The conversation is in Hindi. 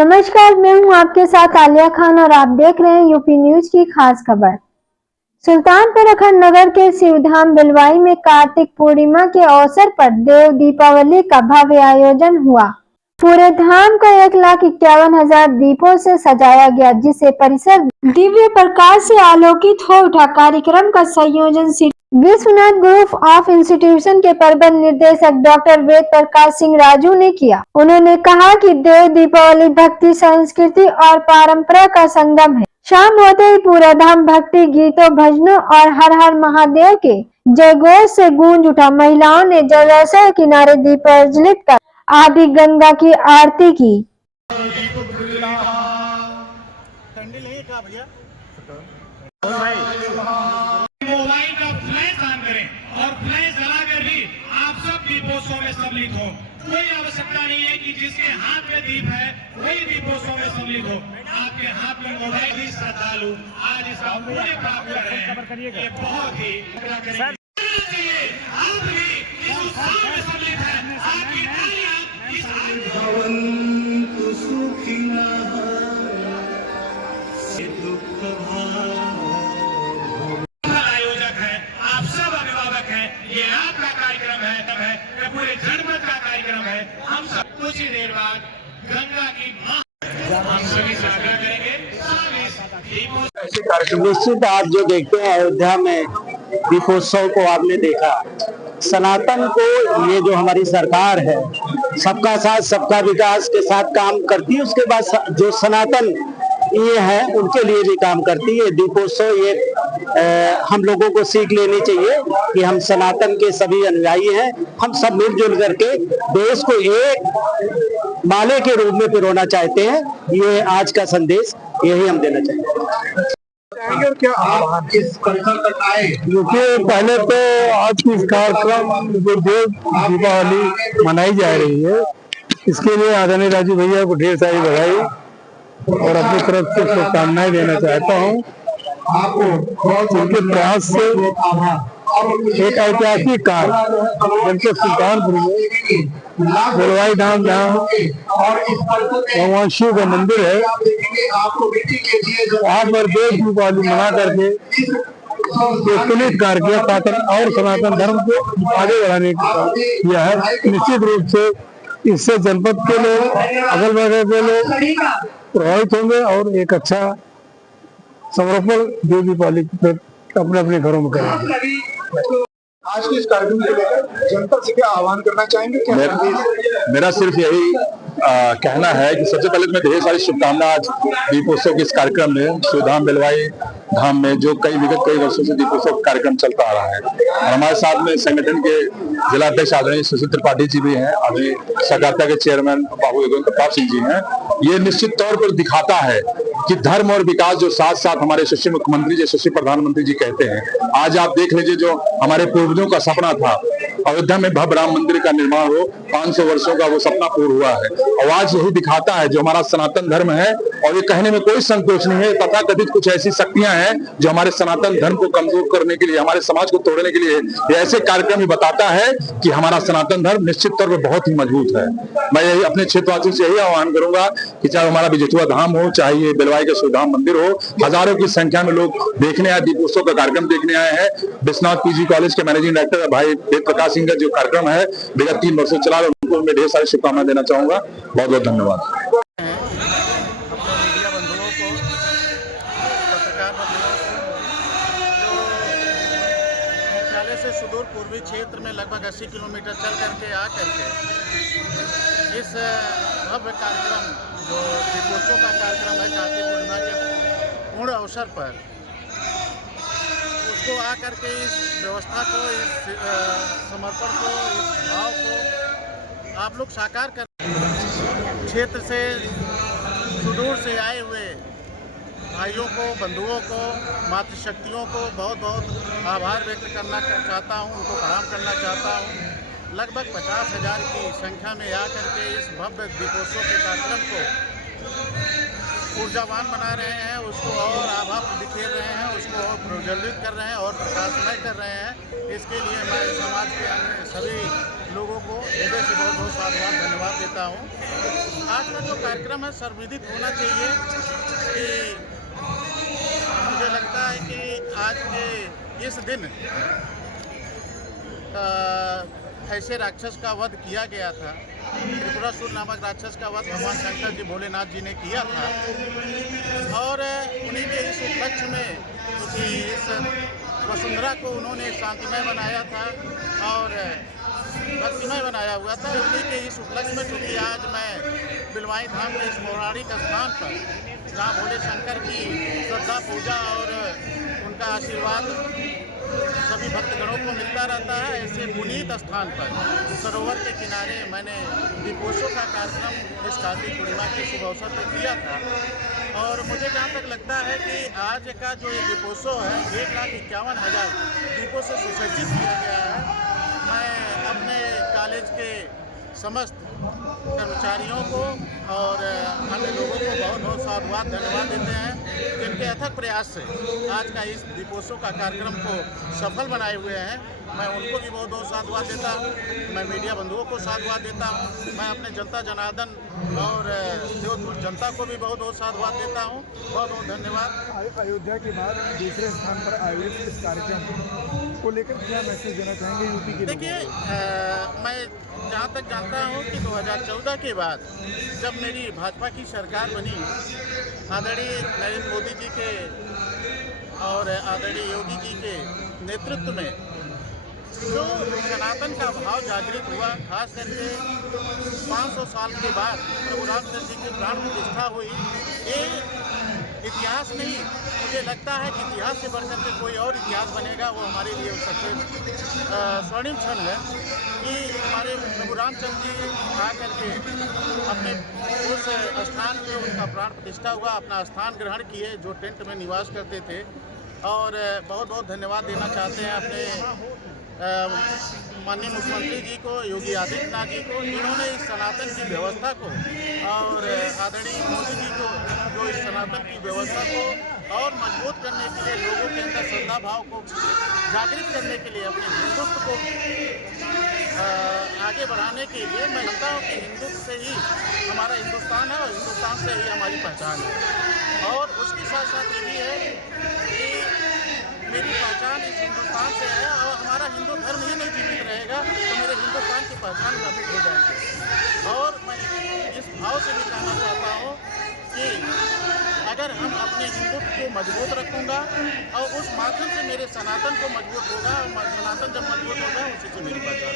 नमस्कार, मैं हूं आपके साथ आलिया खान और आप देख रहे हैं यूपी न्यूज की खास खबर। सुल्तानपुर अखंड नगर के शिवधाम बिलवाई में कार्तिक पूर्णिमा के अवसर पर देव दीपावली का भव्य आयोजन हुआ। पूरे धाम को 1,51,000 दीपों से सजाया गया, जिससे परिसर दिव्य प्रकाश से आलोकित हो उठा। कार्यक्रम का संयोजन विश्वनाथ ग्रुप ऑफ इंस्टीट्यूशन के प्रबंध निर्देशक डॉक्टर वेद प्रकाश सिंह राजू ने किया। उन्होंने कहा कि देव दीपावली भक्ति, संस्कृति और परंपरा का संगम है। शाम होते ही पूरा धाम भक्ति गीतों, भजनों और हर हर महादेव के जयघोष से गूंज उठा। महिलाओं ने जलाशय किनारे दीप प्रज्वलित कर आदि गंगा की आरती की। मोबाइल का फ्लैश ऑन करें और फ्लैश जलाकर भी आप सब दीपोत्सव में सम्मिलित हो। कोई आवश्यकता नहीं है कि जिसके हाथ में दीप है वही दीपोत्सव में सम्मिलित हो। आपके हाथ में मोबाइल भी श्रद्धालु आज इसका पुण्य प्राप्त कर रहे हैं। ये बहुत ही आप भी इस उत्सव में सम्मिलित हैं। आपकी तालियां ये आपका कार्यक्रम है, ये पूरे जनपद का कार्यक्रम है। हम सब कुछ ही देर बाद गंगा की मां हम सभी से आग्रह करेंगे। ऐसे कार्यक्रम निश्चित आप जो देखते हैं अयोध्या में दीपोत्सव को आपने देखा। सनातन को ये जो हमारी सरकार है सबका साथ सबका विकास के साथ काम करती है, उसके बाद जो सनातन ये है उनके लिए भी काम करती है। दीपोत्सव ये हम लोगों को सीख लेनी चाहिए कि हम सनातन के सभी अनुयायी हैं। हम सब मिलजुल करके देश को एक माले के रूप में पिरोना चाहते हैं। ये आज का संदेश यही हम देना चाहते हैं। क्या आप इस परिसर तक आए? देखिए, पहले तो आज की इस कार्यक्रम जो देव दीपावली मनाई जा रही है, इसके लिए आदरणीय राजू भैया को ढेर सारी बधाई और अपनी तरफ से शुभकामनाएं देना चाहता हूँ। उनके प्रयास से एक ऐतिहासिक कार्य जनपद सुल्तानपुर में बिलवाई धाम जहाँ भगवान शिव का मंदिर है, वहाँ पर देव दीपावली मना करके पुलिस कार्य किया और सनातन धर्म को आगे बढ़ाने का किया है। निश्चित रूप से इससे जनपद के लोग, अगल बगल के लोग प्रभावित होंगे और एक अच्छा समर्पण देव दीपावली अपने अपने घरों में करेंगे। आज के इस कार्यक्रम को लेकर जनता से क्या आह्वान करना चाहेंगे? मेरा सिर्फ यही कहना है कि सबसे पहले मैं ढेर सारी शुभकामनाएं आज दीपोत्सव के इस कार्यक्रम में शिवधाम बिलवाई धाम में जो विगत कई वर्षों से दीपोत्सव कार्यक्रम चलता आ रहा है। और हमारे साथ में संगठन के जिला अध्यक्ष आदरणीय सुशील त्रिपाठी जी भी हैं, आदरणीय सहकारिता के चेयरमैन बाबू प्रताप सिंह जी हैं। ये निश्चित तौर पर दिखाता है कि धर्म और विकास जो साथ साथ हमारे यशस्वी मुख्यमंत्री जी, यशस्वी प्रधानमंत्री जी कहते हैं। आज आप देख लीजिए, जो हमारे पूर्वजों का सपना था अयोध्या में भव्य राम मंदिर का निर्माण हो, 500 वर्षों का वो सपना पूर्ण हुआ है। और आज यही दिखाता है जो हमारा सनातन धर्म है, और ये कहने में कोई संकोच नहीं है, तथा कथित कुछ ऐसी शक्तियां हैं जो हमारे सनातन धर्म को कमजोर करने के लिए, हमारे समाज को तोड़ने के लिए ये ऐसे कार्यक्रम ही बताता है कि हमारा सनातन धर्म निश्चित तौर पर बहुत ही मजबूत है। मैं यही अपने क्षेत्रवासियों से यही आह्वान करूंगा कि चाहे हमारा विजेतुआ धाम हो, चाहे ये बिलवाई का शिवधाम मंदिर हो, हजारों की संख्या में लोग देखने आए, दीपोत्सव का कार्यक्रम देखने आए हैं। विश्वनाथ पीजी कॉलेज के मैनेजिंग डायरेक्टर भाई वेद प्रकाश सिंह का जो कार्यक्रम है विगत 3 वर्षों चला, उनको मैं ढेर सारी शुभकामनाएं देना चाहूंगा। बहुत बहुत धन्यवाद। मीडिया बंधुओं को, पत्रकार बंधुओं को, जो मुख्यालय से सुदूर पूर्वी क्षेत्र में लगभग 80 किलोमीटर चल करके आ करके इस भव्य कार्यक्रम जो दीपोत्सव का कार्यक्रम है कार्तिक पूर्णिमा के पूर्ण अवसर पर, उसको आकर के इस व्यवस्था को, इस समर्पण को, इस भाव को आप लोग साकार कर क्षेत्र से सुदूर से आए हुए भाइयों को, बंधुओं को, मातृशक्तियों को बहुत बहुत आभार व्यक्त करना चाहता हूं, उनको प्रणाम करना चाहता हूं। लगभग 50,000 की संख्या में आकर के इस भव्य दीपोत्सव के कार्यक्रम को ऊर्जावान बना रहे हैं, उसको और आभा बिखेर रहे हैं, उसको और प्रज्वलित कर रहे हैं और प्रकाशमय कर रहे हैं। इसके लिए मैं समाज के अन्य सभी लोगों को हृदय से बहुत बहुत साधुवाद धन्यवाद देता हूँ। आज का जो कार्यक्रम है सर्वविदित होना चाहिए कि मुझे लगता है कि आज के इस दिन ऐसे राक्षस का वध किया गया था। त्रिपुरासुर नामक राक्षस का वध भगवान शंकर जी भोलेनाथ जी ने किया था और उन्हीं के इस उपलक्ष्य में क्योंकि इस वसुंधरा को उन्होंने शांतिमय बनाया था और भक्तिमय बनाया हुआ था। उन्हीं के इस उपलक्ष्य में क्योंकि आज मैं बिलवाई धाम के इस पौराणिक स्थान पर जहाँ भोले शंकर की श्रद्धा पूजा और उनका आशीर्वाद सभी भक्तगणों को मिलता रहता है, ऐसे पुनीत स्थान पर सरोवर के किनारे मैंने दीपोत्सव का कार्यक्रम इस कार्तिक पूर्णिमा के शुभ अवसर पर किया था। और मुझे जहाँ तक लगता है कि आज का जो ये दीपोत्सव है 1,51,000 दीपों से सुसज्जित किया गया है। मैं अपने कॉलेज के समस्त कर्मचारियों को और अन्य लोगों को बहुत बहुत साधुवाद धन्यवाद देते हैं जिनके अथक प्रयास से आज का इस दीपोत्सव का कार्यक्रम को सफल बनाए हुए हैं। मैं उनको भी बहुत बहुत साधुवाद देता हूँ, मैं मीडिया बंधुओं को साधुवाद देता हूँ, मैं अपने जनता जनार्दन और देवतपुर जनता को भी बहुत बहुत साधुवाद देता हूँ। बहुत बहुत धन्यवाद। अयोध्या के बाद दूसरे स्थान पर आयोजित इस कार्यक्रम को लेकर क्या मैसेज देना चाहेंगे यूपी के? देखिए, मैं जहाँ तक जानता हूँ कि 2014 के बाद जब मेरी भाजपा की सरकार बनी, आदरणीय नरेंद्र मोदी जी के और आदरणीय योगी जी के नेतृत्व में जो सनातन का भाव जागृत हुआ, खास करके 500 साल के बाद प्रभु रामचंद्र जी की प्राण प्रतिष्ठा हुई। ये इतिहास नहीं, मुझे लगता है कि इतिहास से बढ़कर के कोई और इतिहास बनेगा, वो हमारे लिए सबसे स्वर्णिम क्षण है कि हमारे प्रभु रामचंद्र जी आ करके अपने उस स्थान पे उनका प्राण प्रतिष्ठा हुआ, अपना स्थान ग्रहण किए जो टेंट में निवास करते थे। और बहुत बहुत धन्यवाद देना चाहते हैं अपने माननीय मुख्यमंत्री जी को, योगी आदित्यनाथ जी को, जिन्होंने इस सनातन की व्यवस्था को और आदरणीय मोदी जी को जो इस सनातन की व्यवस्था को और मजबूत करने के लिए, लोगों के अंदर श्रद्धा भाव को जागृत करने के लिए, अपने हिंदुत्व को आगे बढ़ाने के लिए मैं मानता हूँ कि हिंदुत्व से ही हमारा हिंदुस्तान है और हिंदुस्तान से ही हमारी पहचान है। और उसके साथ साथ ये भी है कि मेरी पहचान इस हिंदुस्तान से है और हमारा हिंदू धर्म ही नहीं जीवित रहेगा तो मेरे हिंदुस्तान की पहचान नामित हो जाएगी। और मैं इस भाव से भी कहना चाहता हूँ कि अगर हम अपने हिंदुत्व को मजबूत रखूँगा और उस माध्यम से मेरे सनातन को मजबूत होगा और सनातन जब मजबूत होगा उसी से मेरी पहचान।